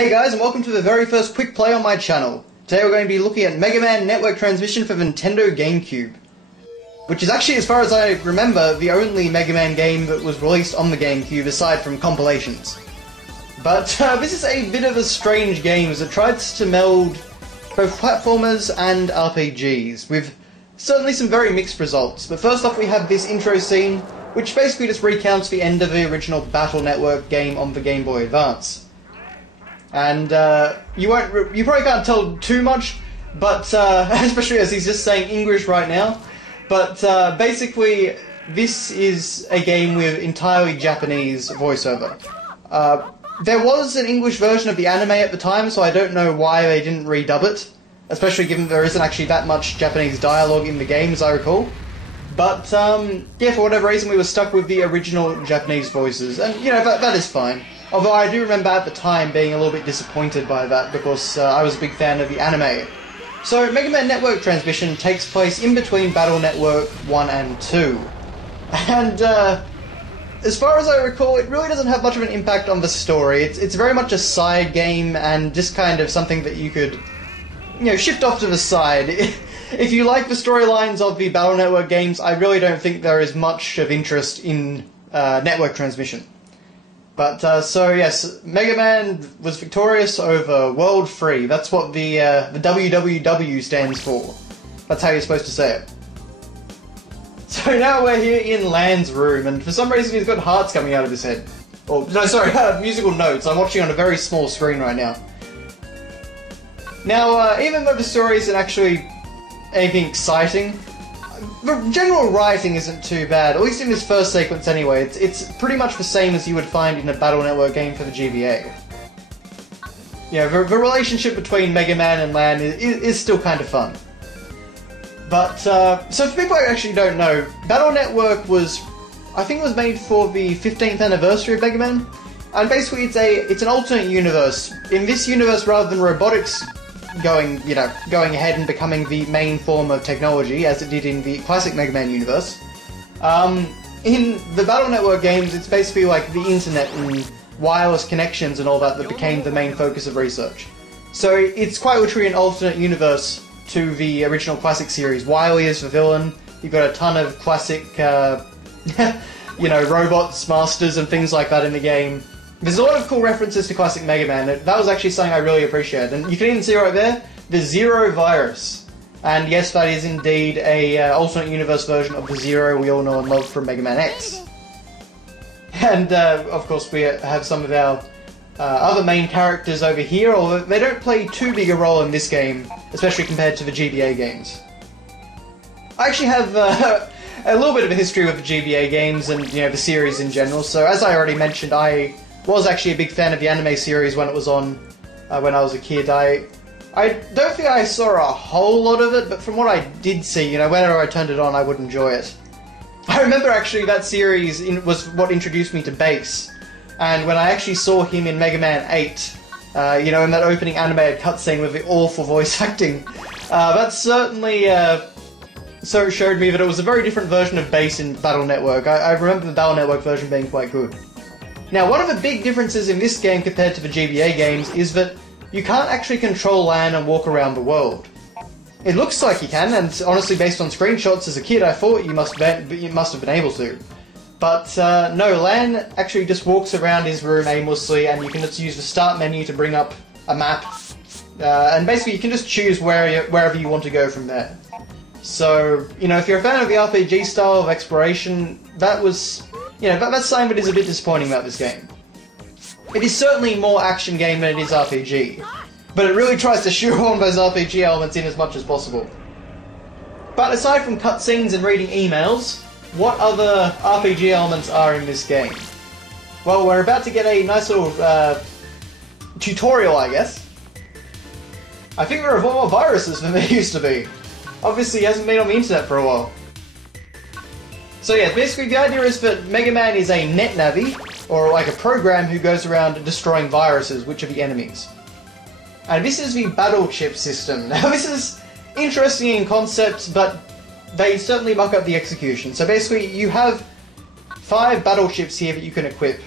Hey guys, and welcome to the very first quick play on my channel. Today we're going to be looking at Mega Man Network Transmission for Nintendo GameCube, which is actually, as far as I remember, the only Mega Man game that was released on the GameCube aside from compilations. But this is a bit of a strange game as it tries to meld both platformers and RPGs, with certainly some very mixed results. But first off we have this intro scene, which basically just recounts the end of the original Battle Network game on the Game Boy Advance. And you probably can't tell too much, but especially as he's just saying English right now. But basically, this is a game with entirely Japanese voiceover. There was an English version of the anime at the time, so I don't know why they didn't redub it, especially given there isn't actually that much Japanese dialogue in the game, as I recall. But yeah, for whatever reason, we were stuck with the original Japanese voices, and you know that is fine. Although I do remember at the time being a little bit disappointed by that because I was a big fan of the anime. So Mega Man Network Transmission takes place in between Battle Network 1 and 2. And as far as I recall, it really doesn't have much of an impact on the story. It's very much a side game and just kind of something that you could, you know, shift off to the side. If you like the storylines of the Battle Network games, I really don't think there is much of interest in Network Transmission. But, so yes, Mega Man was victorious over World 3. That's what the WWW stands for. That's how you're supposed to say it. So now we're here in Lan's room, and for some reason he's got hearts coming out of his head. Or, no, sorry, musical notes. I'm watching on a very small screen right now. Now, even though the story isn't actually anything exciting, the general writing isn't too bad, at least in this first sequence anyway. It's pretty much the same as you would find in a Battle Network game for the GBA. Yeah, the relationship between Mega Man and Lan is still kind of fun. But, so for people who actually don't know, Battle Network was, I think it was made for the 15th anniversary of Mega Man, and basically it's an alternate universe. In this universe, rather than robotics going ahead and becoming the main form of technology, as it did in the classic Mega Man universe. In the Battle Network games, it's basically like the internet and wireless connections and all that became the main focus of research. So it's quite literally an alternate universe to the original classic series. Wily is the villain, you've got a ton of classic, you know, robots, masters and things like that in the game. There's a lot of cool references to classic Mega Man. That was actually something I really appreciated. And you can even see right there, the Zero virus. And yes, that is indeed a alternate universe version of the Zero we all know and love from MegaMan.EXE. And of course we have some of our other main characters over here, although they don't play too big a role in this game, especially compared to the GBA games. I actually have a little bit of a history with the GBA games and, you know, the series in general. So as I already mentioned, I was actually a big fan of the anime series when it was on, when I was a kid. I don't think I saw a whole lot of it, but from what I did see, you know, whenever I turned it on, I would enjoy it. I remember actually that series was what introduced me to Bass, and when I actually saw him in Mega Man 8, you know, in that opening animated cutscene with the awful voice acting, that certainly so it showed me that it was a very different version of Bass in Battle Network. I remember the Battle Network version being quite good. Now, one of the big differences in this game compared to the GBA games is that you can't actually control Lan and walk around the world. It looks like you can, and honestly, based on screenshots as a kid, I thought you must have been able to. But no, Lan actually just walks around his room aimlessly, and you can just use the start menu to bring up a map, and basically you can just choose wherever you want to go from there. So, you know, if you're a fan of the RPG style of exploration, that was, you know, that's something that is a bit disappointing about this game. It is certainly more action game than it is RPG, but it really tries to shoehorn those RPG elements in as much as possible. But aside from cutscenes and reading emails, what other RPG elements are in this game? Well, we're about to get a nice little tutorial, I guess. I think there are more viruses than there used to be. Obviously, he hasn't been on the internet for a while. So yeah, basically the idea is that Mega Man is a net navi, or like a program who goes around destroying viruses, which are the enemies. And this is the battle chip system. Now this is interesting in concept, but they certainly muck up the execution. So basically you have 5 battle chips here that you can equip.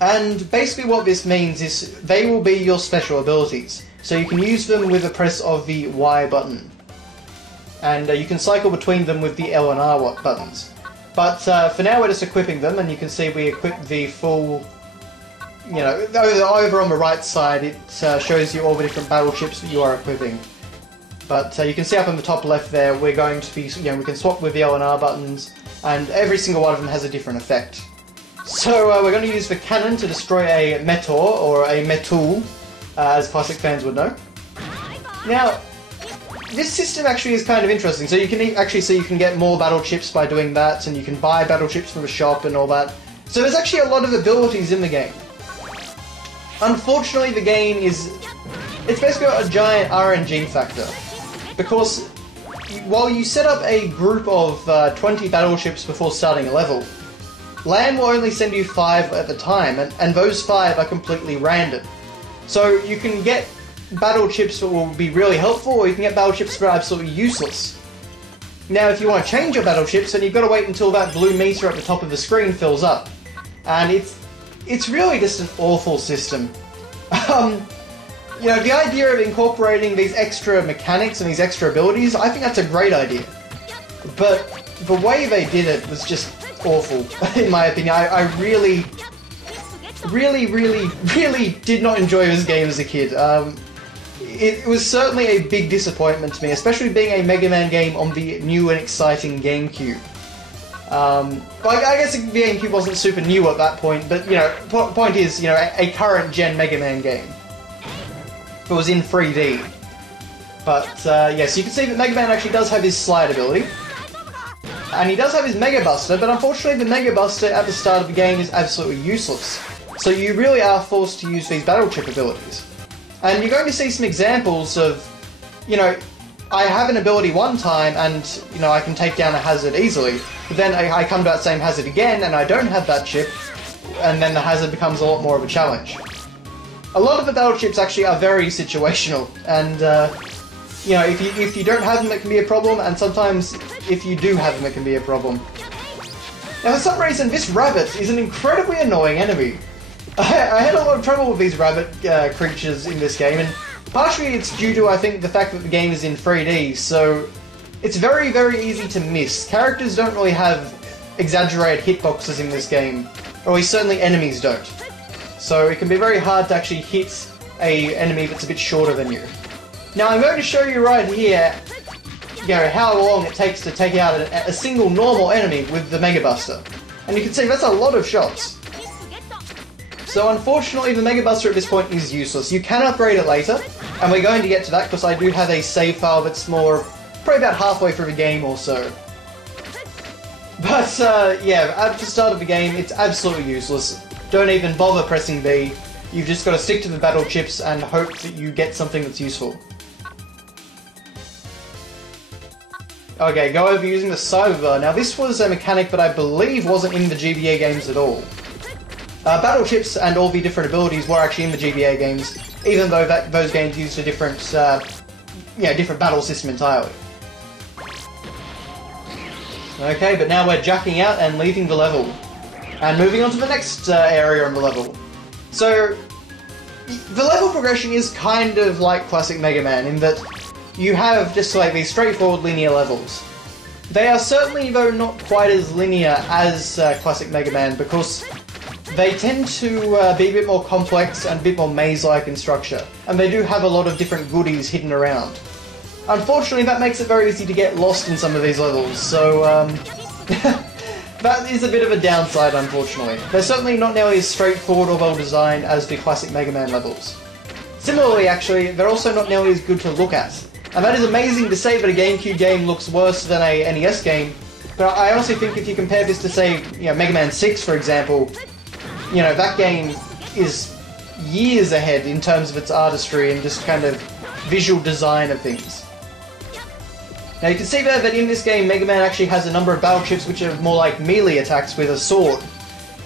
And basically what this means is they will be your special abilities. So you can use them with the press of the Y button. And you can cycle between them with the L and R buttons. But for now we're just equipping them, and you can see we equip the full... You know, over on the right side it shows you all the different battleships that you are equipping. But you can see up in the top left there, we're going to be, we can swap with the L and R buttons, and every single one of them has a different effect. So we're going to use the cannon to destroy a Meteor, or a Metul, as classic fans would know. Now, this system actually is kind of interesting. So you can you can get more battleships by doing that, and you can buy battleships from the shop and all that. So there's actually a lot of abilities in the game. Unfortunately, the game it's basically got a giant RNG factor. Because while you set up a group of 20 battleships before starting a level, LAN will only send you 5 at the time, and those 5 are completely random. So you can get battleships that will be really helpful, or you can get battleships that are absolutely useless. Now, if you want to change your battleships, then you've got to wait until that blue meter at the top of the screen fills up. And it's really just an awful system. You know, the idea of incorporating these extra mechanics and these extra abilities, I think that's a great idea. But the way they did it was just awful, in my opinion. I really did not enjoy this game as a kid. It was certainly a big disappointment to me, especially being a Mega Man game on the new and exciting GameCube. But I guess the GameCube wasn't super new at that point, but, you know, point is, you know, a current gen Mega Man game. It was in 3D. But, yes, you can see that Mega Man actually does have his slide ability. And he does have his Mega Buster, but unfortunately the Mega Buster at the start of the game is absolutely useless. So you really are forced to use these battle chip abilities. And you're going to see some examples of, you know, I have an ability one time and, you know, I can take down a hazard easily. But then I come to that same hazard again and I don't have that chip, and then the hazard becomes a lot more of a challenge. A lot of the battle chips actually are very situational, and you know, if you don't have them, it can be a problem, and sometimes if you do have them, it can be a problem. Now, for some reason, this rabbit is an incredibly annoying enemy. I had a lot of trouble with these rabbit creatures in this game, and partially it's due to, I think, the fact that the game is in 3D, so it's very, very easy to miss. Characters don't really have exaggerated hitboxes in this game, or at least certainly enemies don't. So it can be very hard to actually hit an enemy that's a bit shorter than you. Now I'm going to show you right here, you know, how long it takes to take out a single normal enemy with the Mega Buster. And you can see that's a lot of shots. So unfortunately the Mega Buster at this point is useless. You can upgrade it later, and we're going to get to that because I do have a save file that's more, probably about halfway through the game or so. But yeah, at the start of the game it's absolutely useless. Don't even bother pressing B. You've just got to stick to the battle chips and hope that you get something that's useful. Okay, go over using the Cyber. Now this was a mechanic that I believe wasn't in the GBA games at all. Battle chips and all the different abilities were actually in the GBA games, even though those games used a different, different battle system entirely. Okay, but now we're jacking out and leaving the level. And moving on to the next area on the level. So, the level progression is kind of like classic Mega Man in that you have just like these straightforward linear levels. They are certainly, though, not quite as linear as classic Mega Man because they tend to be a bit more complex and a bit more maze-like in structure. And they do have a lot of different goodies hidden around. Unfortunately, that makes it very easy to get lost in some of these levels, so that is a bit of a downside, unfortunately. They're certainly not nearly as straightforward or well-designed as the classic Mega Man levels. Similarly, actually, they're also not nearly as good to look at. And that is amazing to say that a GameCube game looks worse than a NES game, but I honestly think if you compare this to, say, you know, MegaMan.EXE, for example, you know, that game is years ahead in terms of its artistry and just kind of visual design of things. Now you can see there that in this game Mega Man actually has a number of battle chips which are more like melee attacks with a sword.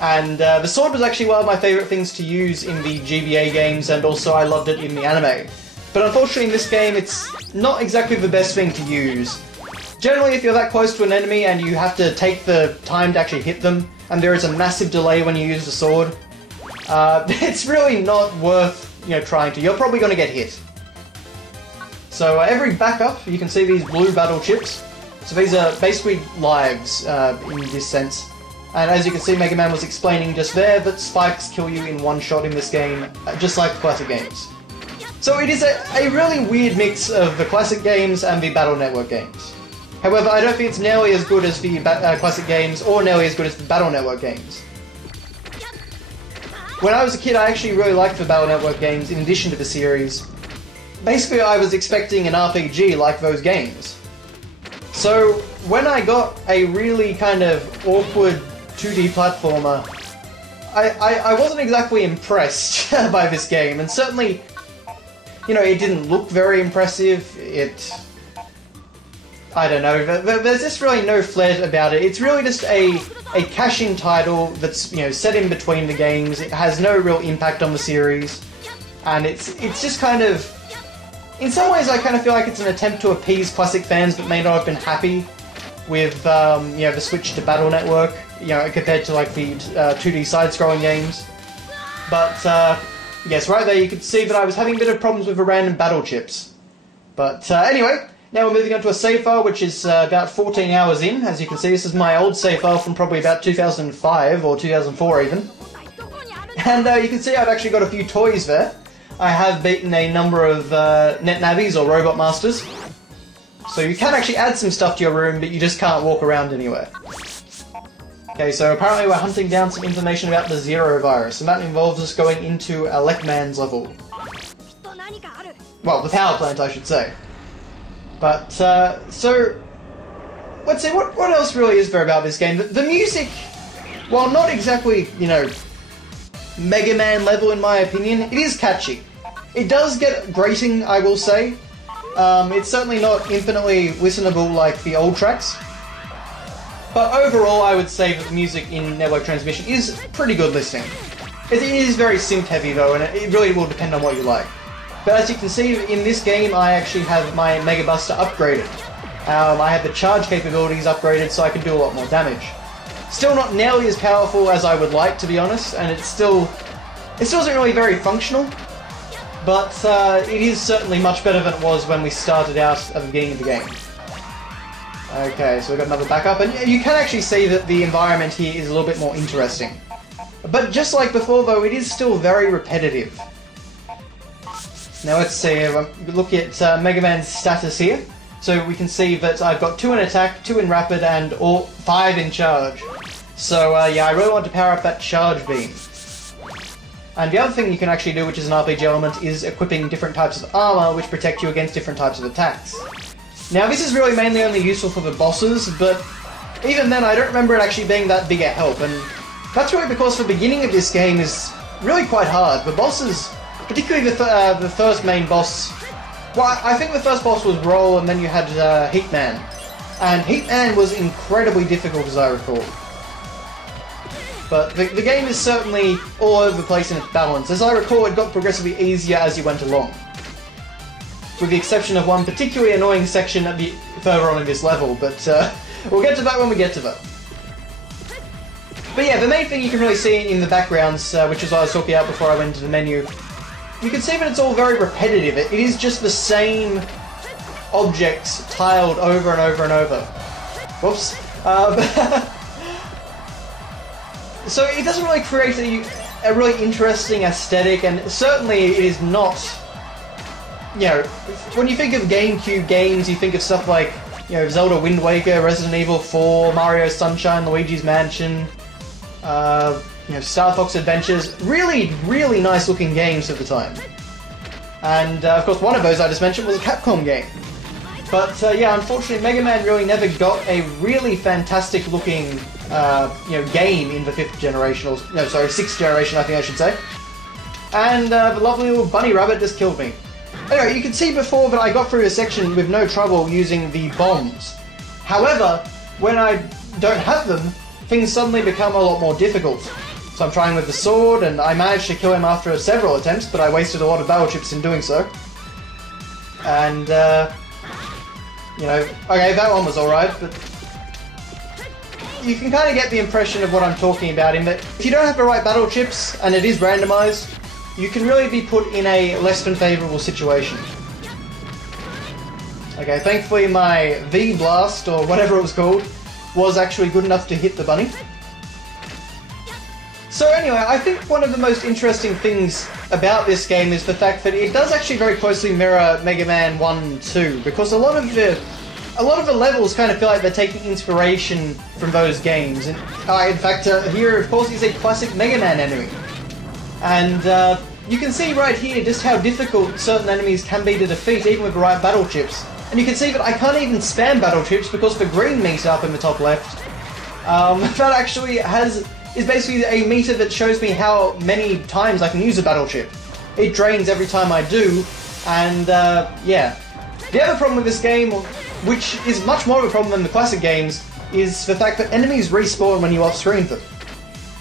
And the sword was actually one of my favourite things to use in the GBA games, and also I loved it in the anime. But unfortunately in this game it's not exactly the best thing to use. Generally if you're that close to an enemy and you have to take the time to actually hit them, and there is a massive delay when you use the sword, it's really not worth, trying to. You're probably going to get hit. So every backup, you can see these blue battle chips. So these are basically lives in this sense. And as you can see, Mega Man was explaining just there that spikes kill you in one shot in this game, just like the classic games. So it is a really weird mix of the classic games and the Battle Network games. However, I don't think it's nearly as good as the classic games or nearly as good as the Battle Network games. When I was a kid, I actually really liked the Battle Network games in addition to the series. Basically, I was expecting an RPG like those games. So when I got a really kind of awkward 2D platformer, I wasn't exactly impressed by this game, and certainly, it didn't look very impressive. I don't know, there's just really no flair about it. It's really just a cash-in title that's, set in between the games. It has no real impact on the series, and it's just kind of... In some ways, I kind of feel like it's an attempt to appease classic fans that may not have been happy with, the switch to Battle Network, compared to, like, the 2D side-scrolling games. But, yes, right there you could see that I was having a bit of problems with the random battle chips. But, anyway... Now we're moving on to a save file, which is about 14 hours in. As you can see, this is my old save file from probably about 2005 or 2004 even. And you can see I've actually got a few toys there. I have beaten a number of Net Navis or Robot Masters. So you can actually add some stuff to your room, but you just can't walk around anywhere. Okay, so apparently we're hunting down some information about the Zero virus, and that involves us going into a Lekman's level. Well, the power plant, I should say. But, so, let's see, what else really is there about this game? The music, while not exactly, Mega Man level in my opinion, it is catchy. It does get grating, I will say. It's certainly not infinitely listenable like the old tracks. But overall, I would say that the music in Network Transmission is pretty good listening. It is very synth heavy though, and it really will depend on what you like. But as you can see, in this game, I actually have my Mega Buster upgraded. I have the charge capabilities upgraded so I can do a lot more damage. Still not nearly as powerful as I would like, to be honest, and it still isn't really very functional. But it is certainly much better than it was when we started out at the beginning of the game. Okay, so we've got another backup, and you can actually see that the environment here is a little bit more interesting. But just like before, though, it is still very repetitive. Now let's see, look at Mega Man's status here. So we can see that I've got 2 in attack, 2 in rapid, and 5 in charge. So yeah, I really want to power up that charge beam. And the other thing you can actually do, which is an RPG element, is equipping different types of armor which protect you against different types of attacks. Now this is really mainly only useful for the bosses, but even then I don't remember it actually being that big a help, and that's really because the beginning of this game is really quite hard. The bosses... Particularly the first main boss. Well, I think the first boss was Roll, and then you had Heatman. And Heatman was incredibly difficult, as I recall. But the game is certainly all over the place in its balance. As I recall, it got progressively easier as you went along. With the exception of one particularly annoying section further on in this level, but we'll get to that when we get to that. But yeah, the main thing you can really see in the backgrounds, which is what I was talking about before I went to the menu, you can see that it's all very repetitive. It is just the same objects tiled over and over and over. Whoops. So it doesn't really create a really interesting aesthetic, and certainly it is not... when you think of GameCube games, you think of stuff like, Zelda Wind Waker, Resident Evil 4, Mario Sunshine, Luigi's Mansion... Star Fox Adventures, really, really nice looking games at the time. And of course one of those I just mentioned was a Capcom game. But yeah, unfortunately Mega Man really never got a really fantastic looking game in the 5th generation, or no, sorry, 6th generation I think I should say. And the lovely little bunny rabbit just killed me. Anyway, you can see before that I got through a section with no trouble using the bombs. However, when I don't have them, things suddenly become a lot more difficult. So I'm trying with the sword, and I managed to kill him after several attempts, but I wasted a lot of battle chips in doing so. And, okay, that one was alright, but... you can kind of get the impression of what I'm talking about in that if you don't have the right battle chips, and it is randomized, you can really be put in a less than favorable situation. Okay, thankfully my V-Blast, or whatever it was called, was actually good enough to hit the bunny. So anyway, I think one of the most interesting things about this game is the fact that it does actually very closely mirror Mega Man 1 and 2, because a lot of the levels kind of feel like they're taking inspiration from those games. And in fact, here of course is a classic Mega Man enemy. And you can see right here just how difficult certain enemies can be to defeat, even with the right battle chips. And you can see that I can't even spam battle chips because the green meter up in the top left, that actually is basically a meter that shows me how many times I can use a battle chip. It drains every time I do, and yeah. The other problem with this game, which is much more of a problem than the classic games, is the fact that enemies respawn when you off-screen them.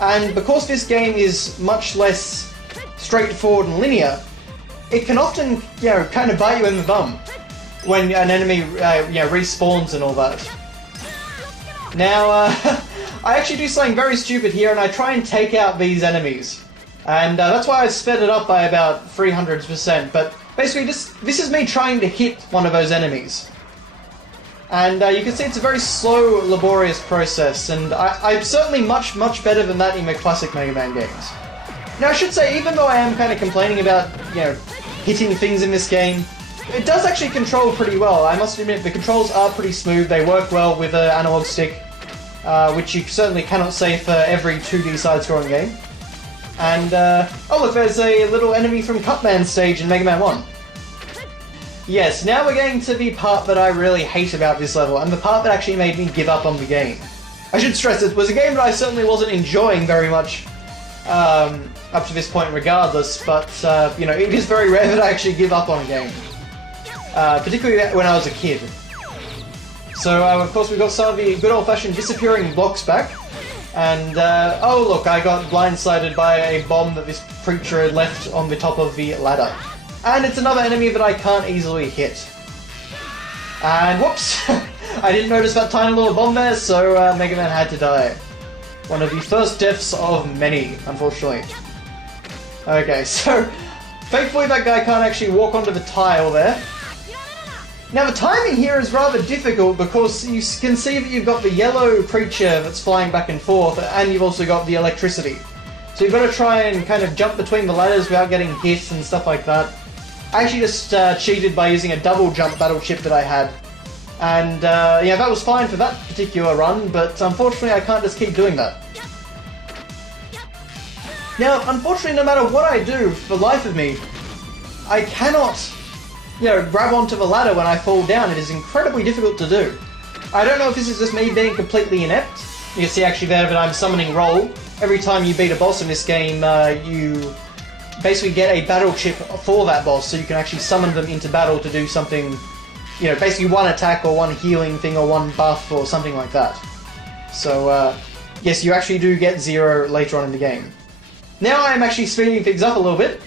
And because this game is much less straightforward and linear, it can often, you know, kind of bite you in the bum when an enemy, respawns and all that. Now, I actually do something very stupid here, and I try and take out these enemies. And that's why I sped it up by about 300%, but basically this is me trying to hit one of those enemies. And you can see it's a very slow, laborious process, and I'm certainly much better than that in the classic Mega Man games. Now I should say, even though I am kind of complaining about, you know, hitting things in this game, it does actually control pretty well. I must admit, the controls are pretty smooth, they work well with an analog stick, which you certainly cannot say for every 2D side-scrolling game. And, oh look, there's a little enemy from Cutman stage in Mega Man 1. Yes, now we're getting to the part that I really hate about this level, and the part that actually made me give up on the game. I should stress it was a game that I certainly wasn't enjoying very much up to this point regardless, but, you know, it is very rare that I actually give up on a game. Particularly when I was a kid. So, of course, we've got some of the good old-fashioned disappearing blocks back. And, oh look, I got blindsided by a bomb that this creature had left on the top of the ladder. And it's another enemy that I can't easily hit. And whoops! I didn't notice that tiny little bomb there, so Mega Man had to die. One of the first deaths of many, unfortunately. Okay, so thankfully that guy can't actually walk onto the tile there. Now the timing here is rather difficult because you can see that you've got the yellow creature that's flying back and forth, and you've also got the electricity. So you've got to try and kind of jump between the ladders without getting hit and stuff like that. I actually just cheated by using a double jump battle chip that I had. And yeah, that was fine for that particular run, but unfortunately I can't just keep doing that. Now, unfortunately, no matter what I do, for the life of me, I cannot, you know, grab onto the ladder when I fall down. It is incredibly difficult to do. I don't know if this is just me being completely inept. You can see actually there that I'm summoning Roll. Every time you beat a boss in this game, you basically get a battle chip for that boss, so you can actually summon them into battle to do something, you know, basically one attack or one healing thing or one buff or something like that. So, yes, you actually do get Zero later on in the game. Now I'm actually speeding things up a little bit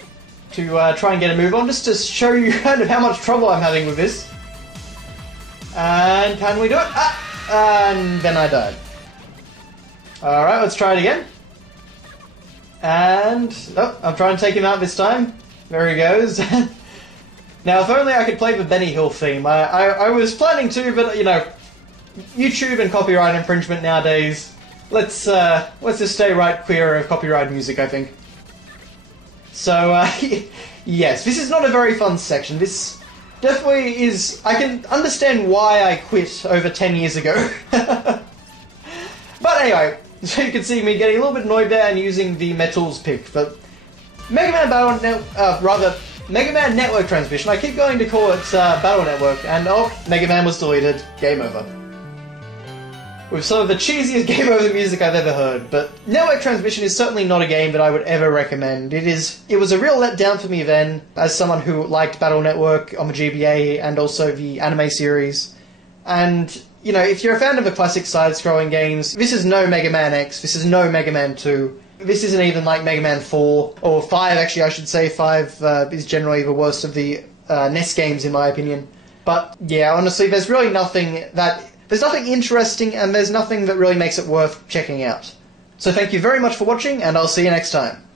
to try and get a move on, just to show you kind of how much trouble I'm having with this. And can we do it? Ah! And then I died. Alright, let's try it again. And, oh, I'm trying to take him out this time. There he goes. Now, if only I could play the Benny Hill theme. I was planning to, but, you know, YouTube and copyright infringement nowadays, let's just stay right clear of copyright music, I think. So, yes, this is not a very fun section. This definitely is... I can understand why I quit over 10 years ago. But anyway, so you can see me getting a little bit annoyed there and using the metals pick, but Mega Man Network Transmission, I keep going to call it Battle Network, and oh, Mega Man was deleted. Game over. With some of the cheesiest game over music I've ever heard, but Network Transmission is certainly not a game that I would ever recommend. It was a real letdown for me then, as someone who liked Battle Network on the GBA and also the anime series. And, you know, if you're a fan of the classic side-scrolling games, this is no Mega Man.EXE, this is no Mega Man 2, this isn't even like Mega Man 4, or 5 actually I should say. 5 is generally the worst of the NES games in my opinion. But yeah, honestly, there's really nothing that there's nothing interesting, and there's nothing that really makes it worth checking out. So thank you very much for watching, and I'll see you next time.